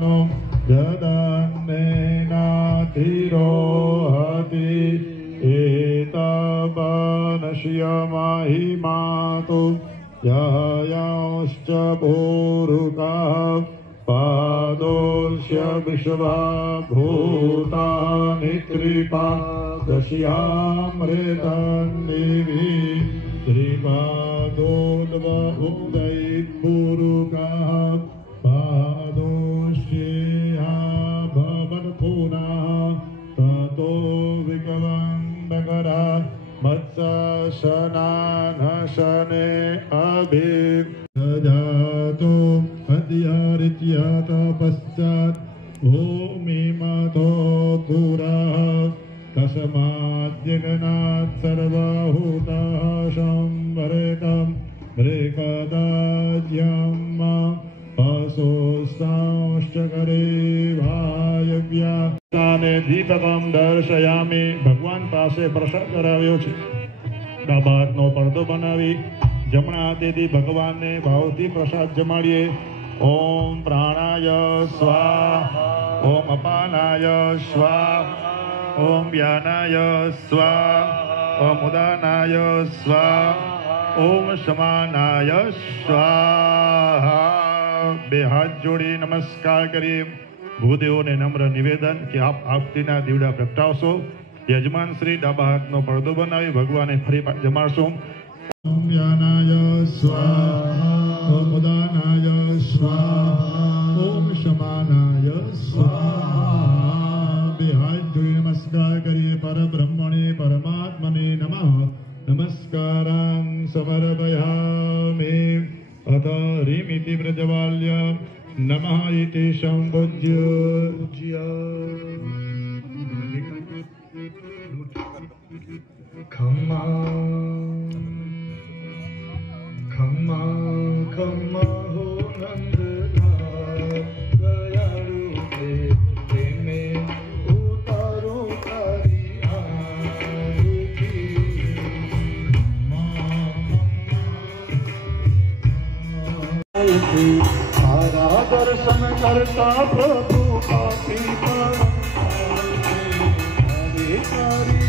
जदान्नेनाधिरोहति एतवनश्यमहिमातु ययांश्च भूरुकाः पादोऽस्य विश्वभूतानि त्रिपादस्यामृतन्निभि त्रिपादोद्व उदयिभूरुकाः पादोऽस्या भवन्पुनः ततो विकवन्दकरा मत्सशनानशने अभिजातो अद्यारित्यात पश्चात् भूमिमतो पुरः तस्माद्यगनात् सर्वभूतः संवरेतं मृकदाज्यम् पशुस्तांश्चकरे भायव्या ताने दीपकं दर्शयामि। भगवान पासे प्रसाद कराव्यो छे। डाबा हाथनो પડદો બનાવી જમણા હાથેથી ભગવાનને ભાવથી પ્રસાદ જમાડીએ। ઓમ પ્રાણાય સ્વાહા, ઓમ અપાનાય સ્વાહા, ઓમ વ્યાનાય સ્વાહા, ઓમ ઉદાનાય સ્વાહા, ઓમ સમાનાય સ્વાહા। બે હાથ જોડી નમસ્કાર કરીએ। ભૂદેવોને નમ્ર નિવેદન કે આપ આરતીના દીવડા પ્રગટાવશો। યજમાન શ્રી ડાબા હાથનો પડદો બનાવી ભગવાને ફરી જમાડશો। ઓમ વ્યાનાય સ્વાહા, ઓમ ઉદાનાય સ્વાહા, ઓમ સમાનાય સ્વાહા। બે હાથ જોડી નમસ્કાર કરીએ। પરબ્રહ્મણે પરમાત્મને નમઃ નમસ્કારાં સમર્પયામિ। अथ ह्रीमिति व्रजवाल्य नमः इति संपूज्य खम्मा खम्मा खम्मा हो नंदलाल दयालु प्रेमे उतारो तारी आरती। तारा दर्शन करता प्रभु पापी पर हरे तारी